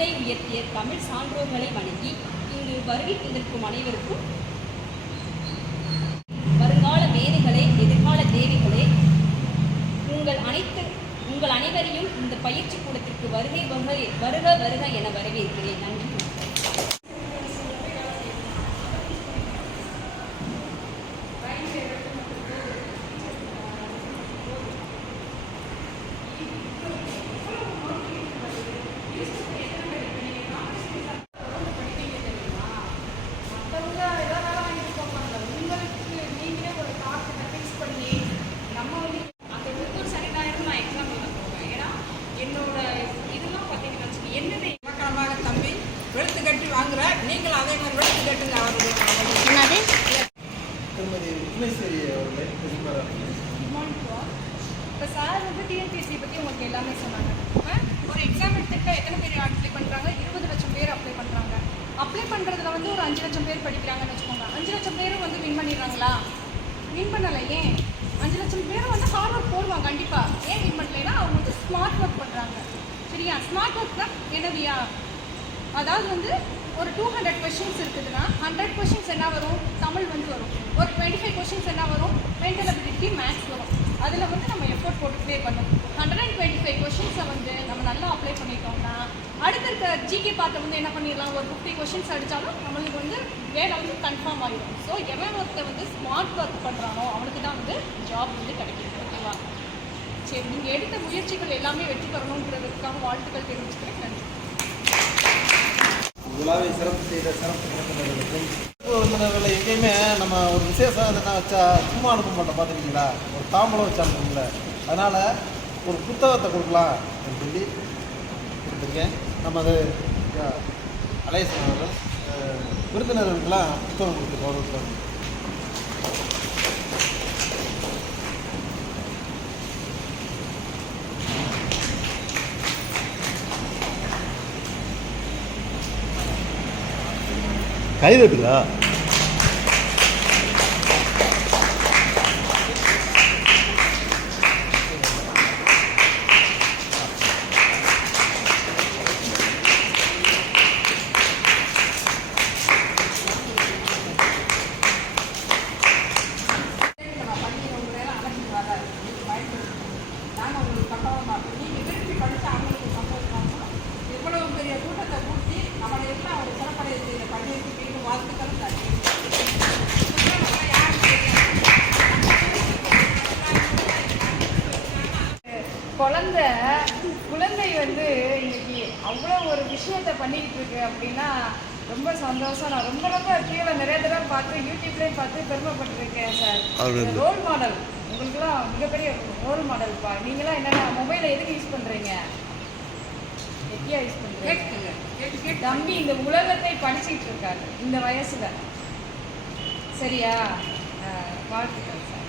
தமிழை உயர்த்திய தமிழ் சான்றோர்களை வணங்கி இங்கு வருகை தந்திருக்கும் அனைவருக்கும் வருங்கால மேதைகளே, எதிர்கால தேவிகளே, உங்கள் அனைவரையும் இந்த பயிற்சி கூடத்திற்கு வருக வருக என வரவேற்கிறேன். நன்றி. வாங்குற நீங்கள் அதே மாதிரி வெளுத்து கட்டுங்க. இப்போ சார் வந்து டிஎன்பிஎஸ்சி பற்றி உங்களுக்கு எல்லாமே சொன்னாங்க. ஒரு எக்ஸாம் எடுத்துக்கிட்டால் எத்தனை பேர் அப்ளை பண்ணுறாங்க? 20 லட்சம் பேர் அப்ளை பண்ணுறாங்க. அப்ளை பண்ணுறதுல வந்து ஒரு 5 லட்சம் பேர் படிக்கிறாங்கன்னு வச்சுக்கோங்க. 5 லட்சம் பேரும் வந்து வின் பண்ணிடுறாங்களா? வின் பண்ணலை. ஏன்? 5 லட்சம் பேரும் வந்து ஹார்ட் ஒர்க் போடுவாங்க கண்டிப்பாக. ஏன் வின் பண்ணலைன்னா அவங்க வந்து ஸ்மார்ட் ஒர்க் பண்ணுறாங்க. சரியா? ஸ்மார்ட் ஒர்க் தான் என்னவியா? அதாவது வந்து ஒரு 200 கொஷின்ஸ் இருக்குதுன்னா 100 கொஷின்ஸ் என்ன வரும்? தமிழ் வந்து வரும். ஒரு 25 கொஷின்ஸ் என்ன வரும்? மென்டல் அபிலிட்டி, மேத்ஸ் வரும். அதில் வந்து நம்ம எஃபோர்ட் போட்டு ப்ளே பண்ணணும். 125 கொஷின்ஸை வந்து நம்ம நல்லா அப்ளை பண்ணிட்டோம்னா அடுத்த ஜிகே பார்த்து வந்து என்ன பண்ணிடலாம்? ஒரு 50 கொஷின்ஸ் அடித்தாலும் நம்மளுக்கு வந்து வேலை வந்து கன்ஃபார்ம் ஆகிடும். ஸோ எவன் ஒருத்தர் வந்து ஸ்மார்ட் ஒர்க் பண்ணுறானோ அவனுக்கு தான் வந்து ஜாப் வந்து கிடைக்கும். ஓகேவா? சரி, நீங்கள் எடுத்த முயற்சிகள் எல்லாமே வெற்றி பெறணுன்றதுக்காக வாழ்த்துக்கள் தெரிவிச்சுக்கிறேன். நன்றி. விழாவை சிறப்பு செய்த சிறப்பு விருந்தினர்களுக்கும் விருந்தினர்களை எங்கேயுமே நம்ம ஒரு விசேஷம் எதுனா வச்சா சும்மா அனுப்ப மாட்டோம். பார்த்துருக்கீங்களா? ஒரு தாம்பலம் வச்சு அனுப்புங்கள. அதனால் ஒரு புத்தகத்தை கொடுக்கலாம் அப்படின்னு சொல்லி கொடுத்துருக்கேன். நம்ம அது அலேசன் அவர்கள் விருந்தினர்களுக்கெல்லாம் புத்தகம் கொடுத்து கௌரவிக்கிறோம். கை தட்டுதா? குழந்தை வந்து இன்னைக்கு அவ்வளோ ஒரு விஷயத்தை பண்ணிக்கிட்டு இருக்கு அப்படின்னா ரொம்ப சந்தோஷம். நான் ரொம்ப கீழே நிறைய தடவை பார்த்து யூடியூப்லேயும் பார்த்து பெருமைப்பட்டுருக்கேன் சார். ரோல் மாடல் உங்களுக்குலாம் மிகப்பெரிய ரோல் மாடல்ப்பா. நீங்களாம் என்னென்ன மொபைலை எதுக்கு யூஸ் பண்ணுறீங்க? எப்படியா யூஸ் பண்ணுறீங்க? தம்பி இந்த உலகத்தை படிச்சுட்டு இருக்காரு இந்த வயசில். சரியா? வாழ்த்துக்கள் சார்.